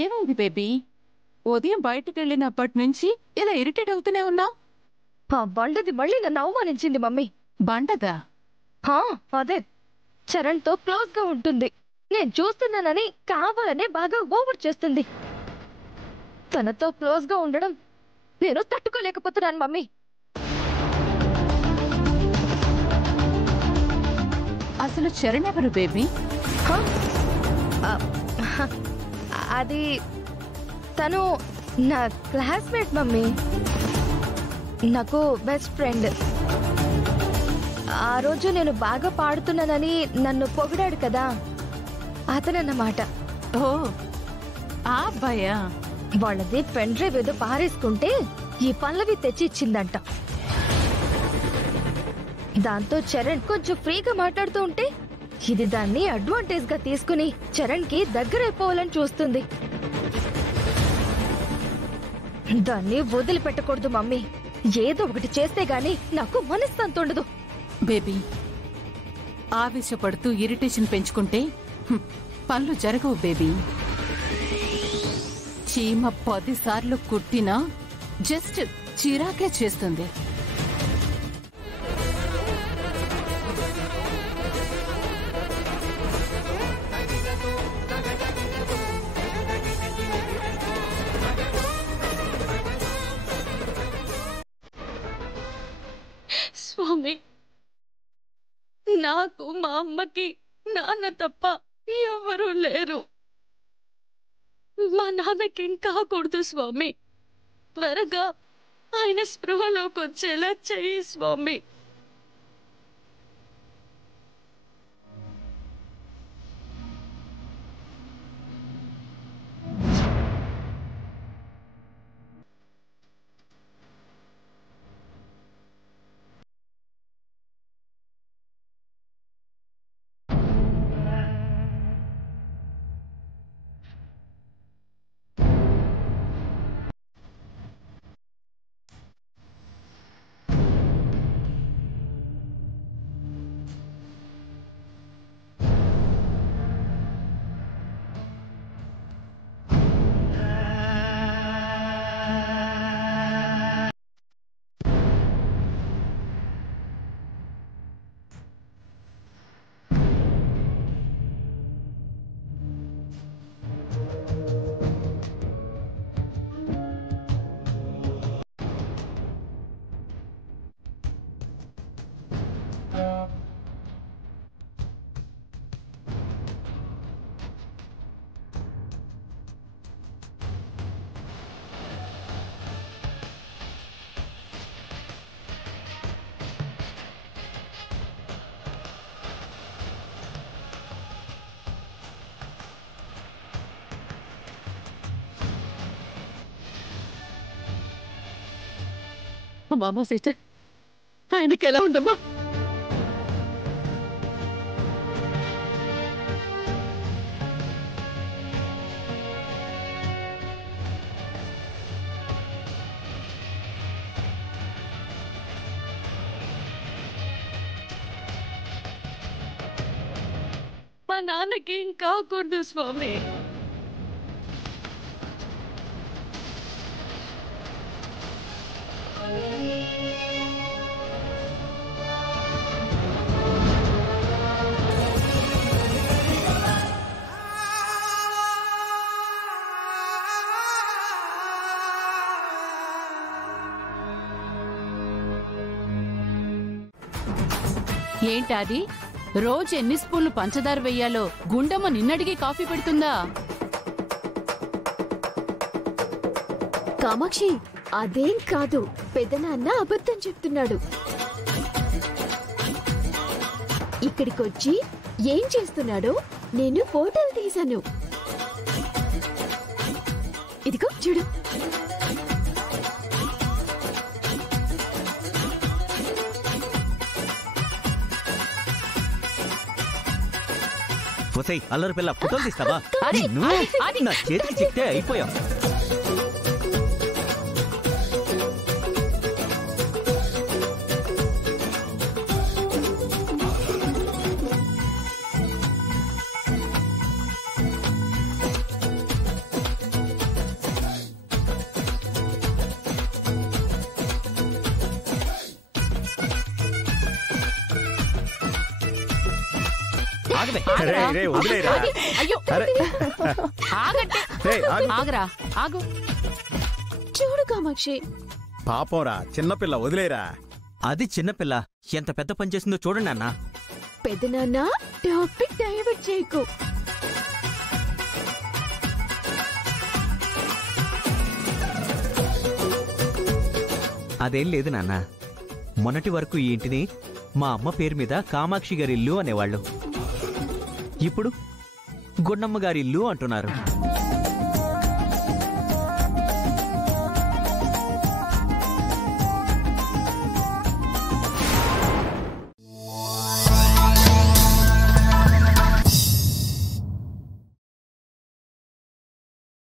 ఏమైంది బేబీ? ఉదయం బయటకెళ్ళినప్పటి నుంచి ఇలా ఇరిటేట్ అవుతూనే ఉన్నావు. ఆ బండది మళ్ళీ నన్ను అవమానించింది మమ్మీ. బండదా? అదే చరణ్తో క్లోజ్గా ఉంటుంది. నేను చూస్తున్నానని కావాలనే బాగా ఓవర్ చేస్తుంది. తనతో క్లోజ్గా ఉండడం నేను తట్టుకోలేకపోతున్నాను మమ్మీ. అసలు చరణ్ ఎవరు బేబీ? అది తను నా క్లాస్మేట్ మమ్మీ. నాకు బెస్ట్ ఫ్రెండ్. ఆ రోజు నేను బాగా పాడుతున్నానని నన్ను పొగిడాడు కదా, అతనన్నమాట. ఓ, ఆ అబ్బాయా? వాళ్ళది పెన్ డ్రైవ్ ఏదో పారేసుకుంటే ఈ పల్లవి తెచ్చి ఇచ్చిందంట. దాంతో చరణ్ కొంచెం ఫ్రీగా మాట్లాడుతూ ఉంటే ఇది దాన్ని అడ్వాంటేజ్ గా తీసుకుని చరణ్ కి దగ్గరైపోవాలని చూస్తుంది. దాన్ని వదిలిపెట్టకూడదు మమ్మీ. ఏదో ఒకటి చేస్తే గాని నాకు మనశ్శాంతి ఉండదు. బేబీ, ఆవేశపడుతూ ఇరిటేషన్ పెంచుకుంటే పనులు జరగవు బేబీ. చీమ 10 సార్లు కుట్టినా జస్ట్ చిరాకే చేస్తుంది. స్వామి, నాకు మా అమ్మకి నాన్న తప్ప ఎవరూ లేరు. మా నాన్నకి కాకూడదు స్వామి. త్వరగా ఆయన స్పృహలోకి వచ్చేలా చెయ్యి స్వామి. అమ్మా సిస్టర్, ఆయనకి ఎలా ఉండమ్మా? మా నాన్నకి కాకూడదు స్వామి. ఏంటాది? రోజు ఎన్ని స్పూన్లు పంచదార వెయ్యాలో గుండమ్మ నిన్నడిగి కాఫీ పెడుతుందా? కామాక్షి, అదేం కాదు, పెద్దనాన్న అబద్ధం చెప్తున్నాడు. ఇక్కడికొచ్చి ఏం చేస్తున్నాడో నేను ఫోటోలు తీశాను. ఇదిగో చూడు. అల్లరి పిల్ల ఫోటోలు తీస్తావా? నా చేతికి చిక్తే అయిపోయాం. చూడు కామాక్షి. పాపంరా, చిన్నపిల్ల, వదిలేరా. అది చిన్నపిల్ల ఎంత పెద్ద పని చేసిందో చూడండి అన్న. పెద్దనాన్న, టాపిక్ డైవర్ట్ చేయకు. అదేం లేదు నాన్న. మొన్నటి వరకు ఈ ఇంటిని మా అమ్మ పేరు మీద కామాక్షి గారి ఇల్లు అనేవాళ్ళు. ఇప్పుడు గుండమ్మ గారి ఇల్లు అంటున్నారు.